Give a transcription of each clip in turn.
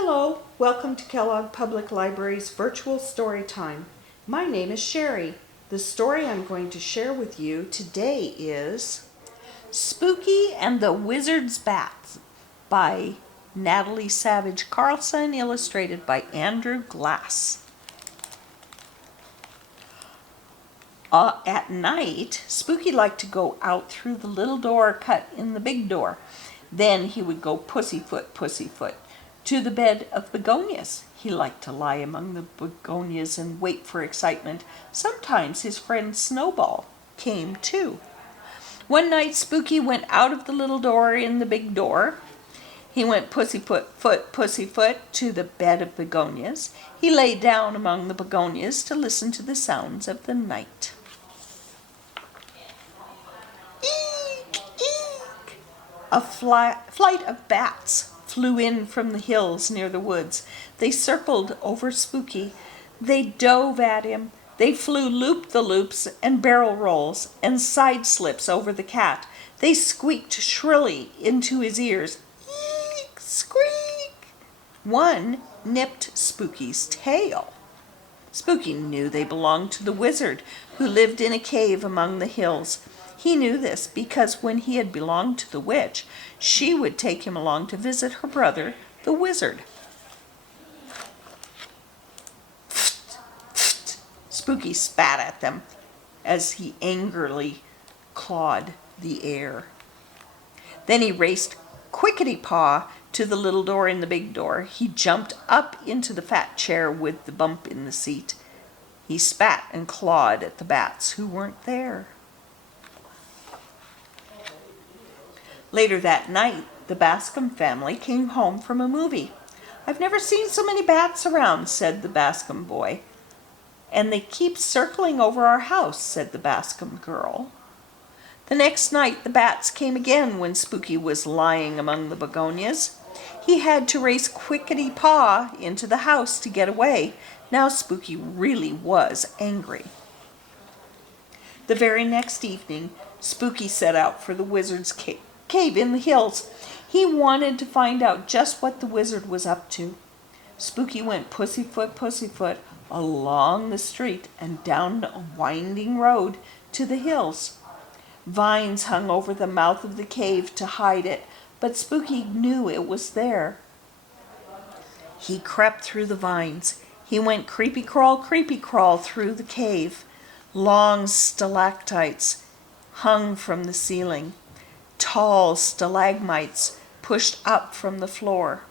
Hello, welcome to Kellogg Public Library's virtual story time. My name is Sherry. The story I'm going to share with you today is Spooky and the Wizard's Bats by Natalie Savage Carlson, illustrated by Andrew Glass. At night, Spooky liked to go out through the little door cut in the big door. Then he would go pussyfoot, pussyfoot to the bed of begonias. He liked to lie among the begonias and wait for excitement. Sometimes his friend Snowball came too. One night Spooky went out of the little door in the big door. He went pussyfoot, pussyfoot to the bed of begonias. He lay down among the begonias to listen to the sounds of the night. Eek, eek! A flight of bats flew in from the hills near the woods. They circled over Spooky. They dove at him. They flew loop-the-loops and barrel rolls and side slips over the cat. They squeaked shrilly into his ears. Eek, squeak! One nipped Spooky's tail. Spooky knew they belonged to the wizard who lived in a cave among the hills. He knew this because when he had belonged to the witch, she would take him along to visit her brother, the wizard. Spooky spat at them as he angrily clawed the air. Then he raced quickety-paw to the little door in the big door. He jumped up into the fat chair with the bump in the seat. He spat and clawed at the bats who weren't there. Later that night, the Bascom family came home from a movie. "I've never seen so many bats around," said the Bascom boy. "And they keep circling over our house," said the Bascom girl. The next night the bats came again when Spooky was lying among the begonias. He had to race quickety-paw into the house to get away. Now Spooky really was angry. The very next evening, Spooky set out for the wizard's cave in the hills. He wanted to find out just what the wizard was up to. Spooky went pussyfoot, pussyfoot along the street and down a winding road to the hills. Vines hung over the mouth of the cave to hide it, but Spooky knew it was there. He crept through the vines. He went creepy crawl through the cave. Long stalactites hung from the ceiling. Tall stalagmites pushed up from the floor.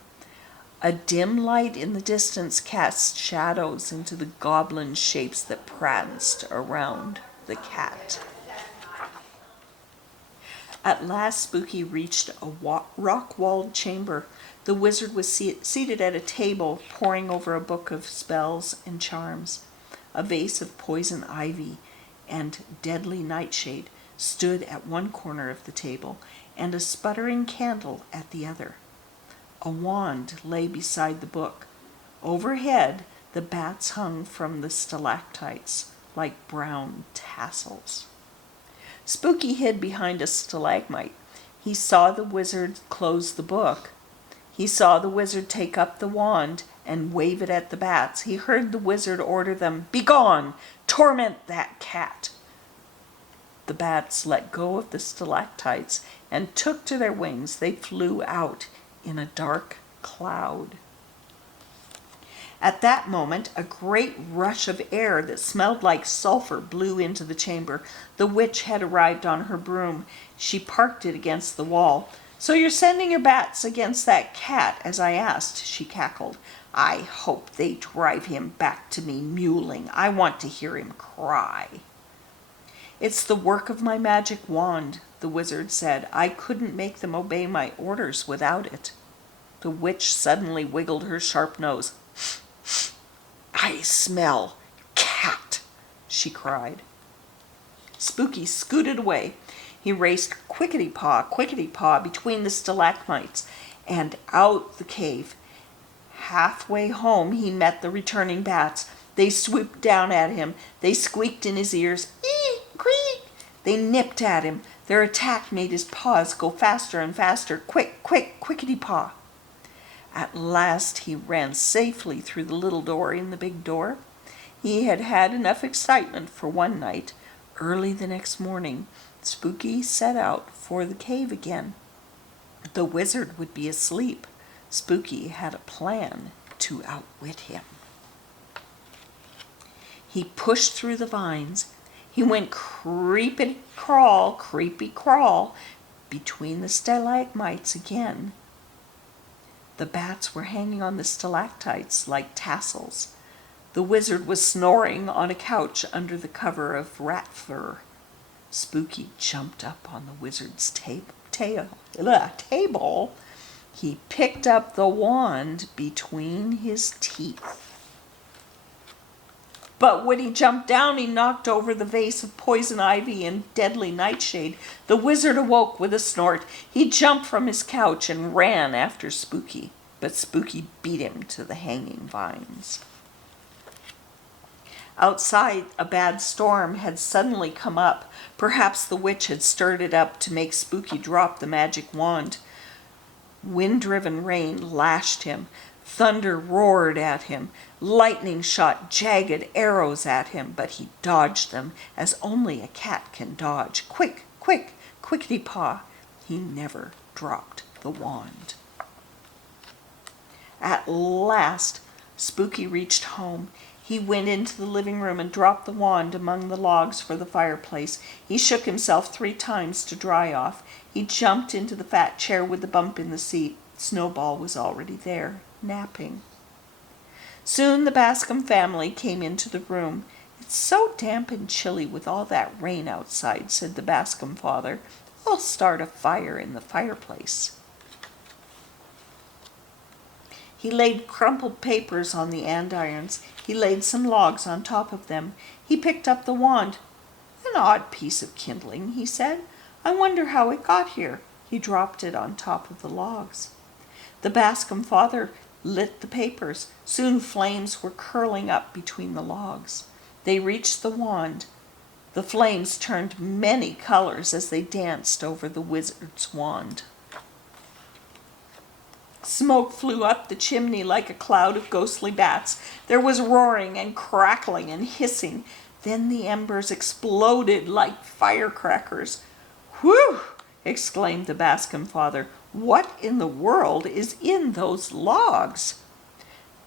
A dim light in the distance cast shadows into the goblin shapes that pranced around the cat. At last Spooky reached a rock-walled chamber. The wizard was seated at a table, poring over a book of spells and charms. A vase of poison ivy and deadly nightshade stood at one corner of the table, and a sputtering candle at the other. A wand lay beside the book. Overhead, the bats hung from the stalactites like brown tassels. Spooky hid behind a stalagmite. He saw the wizard close the book. He saw the wizard take up the wand and wave it at the bats. He heard the wizard order them, "Begone! Torment that cat!" The bats let go of the stalactites and took to their wings. They flew out in a dark cloud. At that moment, a great rush of air that smelled like sulfur blew into the chamber. The witch had arrived on her broom. She parked it against the wall. "So you're sending your bats against that cat, as I asked," she cackled. "I hope they drive him back to me mewling. I want to hear him cry." "It's the work of my magic wand," the wizard said. "I couldn't make them obey my orders without it." The witch suddenly wiggled her sharp nose. "I smell cat," she cried. Spooky scooted away. He raced quickety-paw between the stalagmites and out the cave. Halfway home he met the returning bats. They swooped down at him. They squeaked in his ears. "Eek, creak!" They nipped at him. Their attack made his paws go faster and faster. Quick, quick, quickety-paw. At last he ran safely through the little door in the big door. He had had enough excitement for one night. Early the next morning, Spooky set out for the cave again. The wizard would be asleep. Spooky had a plan to outwit him. He pushed through the vines. He went creepy crawl between the stalagmites again. The bats were hanging on the stalactites like tassels. The wizard was snoring on a couch under the cover of rat fur. Spooky jumped up on the wizard's table. He picked up the wand between his teeth. But when he jumped down, he knocked over the vase of poison ivy and deadly nightshade. The wizard awoke with a snort. He jumped from his couch and ran after Spooky, but Spooky beat him to the hanging vines. Outside, a bad storm had suddenly come up. Perhaps the witch had stirred it up to make Spooky drop the magic wand. Wind-driven rain lashed him. Thunder roared at him. Lightning shot jagged arrows at him, but he dodged them as only a cat can dodge. Quick, quick, quickety-paw. He never dropped the wand. At last, Spooky reached home. He went into the living room and dropped the wand among the logs for the fireplace. He shook himself 3 times to dry off. He jumped into the fat chair with the bump in the seat. Snowball was already there, napping. Soon the Bascom family came into the room. "It's so damp and chilly with all that rain outside," said the Bascom father. "I'll start a fire in the fireplace." He laid crumpled papers on the andirons. He laid some logs on top of them. He picked up the wand. "An odd piece of kindling," he said. "I wonder how it got here." He dropped it on top of the logs. The Bascom father lit the papers. Soon flames were curling up between the logs. They reached the wand. The flames turned many colors as they danced over the wizard's wand. Smoke flew up the chimney like a cloud of ghostly bats. There was roaring and crackling and hissing. Then the embers exploded like firecrackers. "Whew!" exclaimed the Bascom father. "What in the world is in those logs?"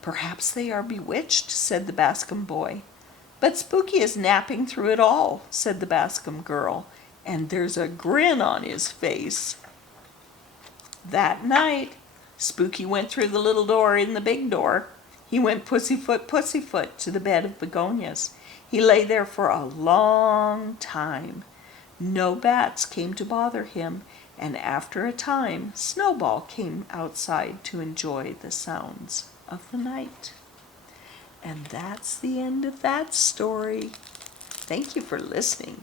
"Perhaps they are bewitched," said the Bascom boy. "But Spooky is napping through it all," said the Bascom girl, "and there's a grin on his face." That night, Spooky went through the little door in the big door. He went pussyfoot to the bed of begonias. He lay there for a long time. No bats came to bother him, and after a time, Snowball came outside to enjoy the sounds of the night. And that's the end of that story. Thank you for listening.